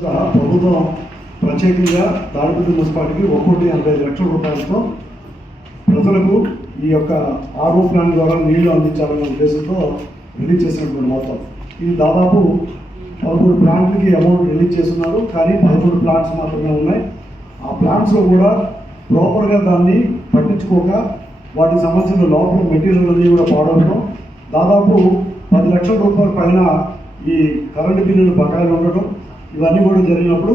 ప్రభుత్వం ప్రత్యేకంగా తాడిపత్రి మున్సిపాలిటీకి 1,85 లక్షల రూపాయలతో ప్రజలకు ఈ యొక్క ఆర్ఓ ప్లాంట్ ద్వారా నీళ్లు అందించాలనే ఉద్దేశంతో రిలీజ్ చేసినటువంటి మొత్తం ఇది దాదాపు 13 ప్లాంట్లకి అమౌంట్ రిలీజ్ చేస్తున్నారు. కానీ 11 ప్లాంట్స్ మాత్రమే ఉన్నాయి. ఆ ప్లాంట్స్లో కూడా ప్రాపర్గా దాన్ని పట్టించుకోక వాటికి సంబంధించిన లోపల మెటీరియల్ అన్నీ కూడా పాడవడం, దాదాపు 10 లక్షల రూపాయల పైన ఈ కరెంటు బిల్లులు బకాయిలు ఉండటం, ఇవన్నీ కూడా జరిగినప్పుడు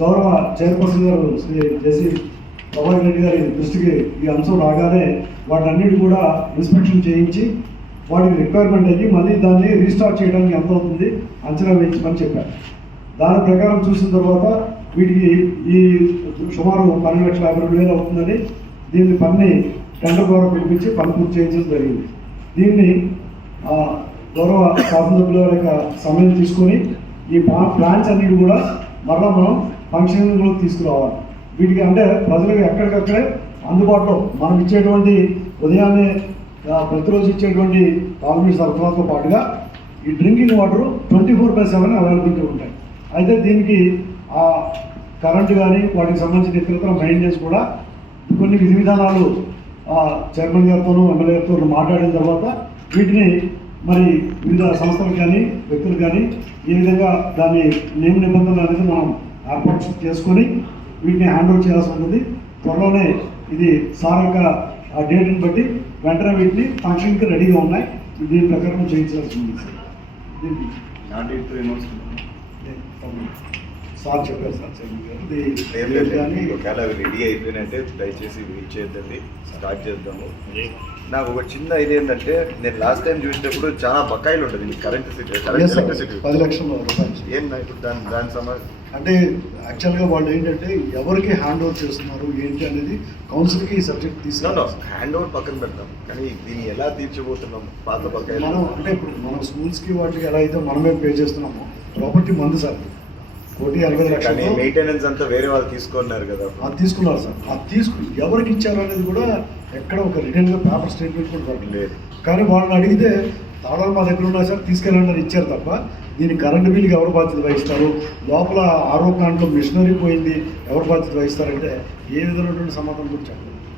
గౌరవ చైర్పర్సన్ గారు శ్రీ జసి ప్రభాకర్ రెడ్డి గారి దృష్టికి ఈ అంశం రాగానే వాటన్నిటి కూడా ఇన్స్పెక్షన్ చేయించి వాటికి రిక్వైర్మెంట్ అయ్యి మళ్ళీ దాన్ని రీస్టార్ట్ చేయడానికి ఎంత అవుతుంది అంచనా వేయించమని చెప్పారు. దాని ప్రకారం చూసిన తర్వాత వీటికి ఈ సుమారు 12,52,000 అవుతుందని దీన్ని పని టెండర్ ద్వారా పిలిపించి పని పూర్తి చేయించడం జరిగింది. దీన్ని గౌరవ శాసనసభ్యుల యొక్క సమయం తీసుకొని ఈ ప్లాన్స్ అన్నిటి కూడా మరలా మనం ఫంక్షన్లో తీసుకురావాలి. వీటికి అంటే ప్రజలకు ఎక్కడికక్కడే అందుబాటులో మనం ఇచ్చేటువంటి ఉదయాన్నే ప్రతిరోజు ఇచ్చేటువంటి తాగునీటి సరఫరాతో పాటుగా ఈ డ్రింకింగ్ వాటర్ 24/7 అవైలబిలిటీ ఉంటాయి. అయితే దీనికి ఆ కరెంటు కానీ వాటికి సంబంధించిన ఇతరత్ర మెయింటెనెన్స్ కూడా కొన్ని విధి విధానాలు చైర్మన్ గారితోనూ ఎమ్మెల్యే గారితో మాట్లాడిన తర్వాత వీటిని మరి వివిధ సంస్థలకు కానీ వ్యక్తులు కానీ ఏ విధంగా దాని నియమ నిబంధనలు అనేది మనం ఏర్పాటు చేసుకొని వీటిని హ్యాండ్ ఓవర్ చేయాల్సి ఉంటుంది. త్వరలోనే ఇది సార్ యొక్క ఆ డేట్ని బట్టి వెంటనే వీటిని ఫంక్షన్కి రెడీగా ఉన్నాయి. దీని ప్రకారం చేయించాల్సి ఉంది. సార్ చెప్పారు సార్ ఒకవేళ రెడీ అయిపోయినట్టే దయచేసి వెయిట్ చేయద్దండి, స్టార్ట్ చేద్దాము. నాకు ఒక చిన్న ఇది ఏంటంటే, నేను లాస్ట్ టైం చూసినప్పుడు చాలా బకాయిలు ఉంటుంది కరెంట్ ఎలక్ట్రిసిటీ 10 లక్షల రూపాయలు. ఏం ఇప్పుడు దాని సమస్య అంటే యాక్చువల్గా వాళ్ళు ఏంటంటే ఎవరికి హ్యాండ్ ఓవర్ చేస్తున్నారు ఏంటి అనేది కౌన్సిల్కి ఈ సబ్జెక్ట్ తీసుకున్నాను. హ్యాండ్ ఓవర్ పక్కన పెడతాం, కానీ దీన్ని ఎలా తీర్చిపోతున్నాం పాత బకాయిలు మనం అంటే ఇప్పుడు మనం స్కూల్స్కి వాటికి ఎలా అయితే మనమే పే చేస్తున్నామో ప్రాపర్టీ మంది సార్ 1,80 లక్షలు మెయింటెనెన్స్ అంతా వేరే వాళ్ళు తీసుకున్నారు కదా, అది తీసుకున్నారు సార్. అది ఎవరికి ఇచ్చారు అనేది కూడా ఎక్కడ ఒక రిటర్న్గా పేపర్ స్టేట్మెంట్ కూడా లేదు. కానీ వాళ్ళని అడిగితే తాళాలు మా దగ్గర ఉన్నాయి సార్ తీసుకెళ్ళండి అని ఇచ్చారు తప్ప దీని కరెంటు బిల్లుకి ఎవరు బాధ్యత వహిస్తారు, లోపల ఆర్ఓ ప్లాంట్లో మిషనరీ పోయింది ఎవరు బాధ్యత వహిస్తారంటే ఏ విధమైనటువంటి సమాధానం కూడా చెప్పలేదు.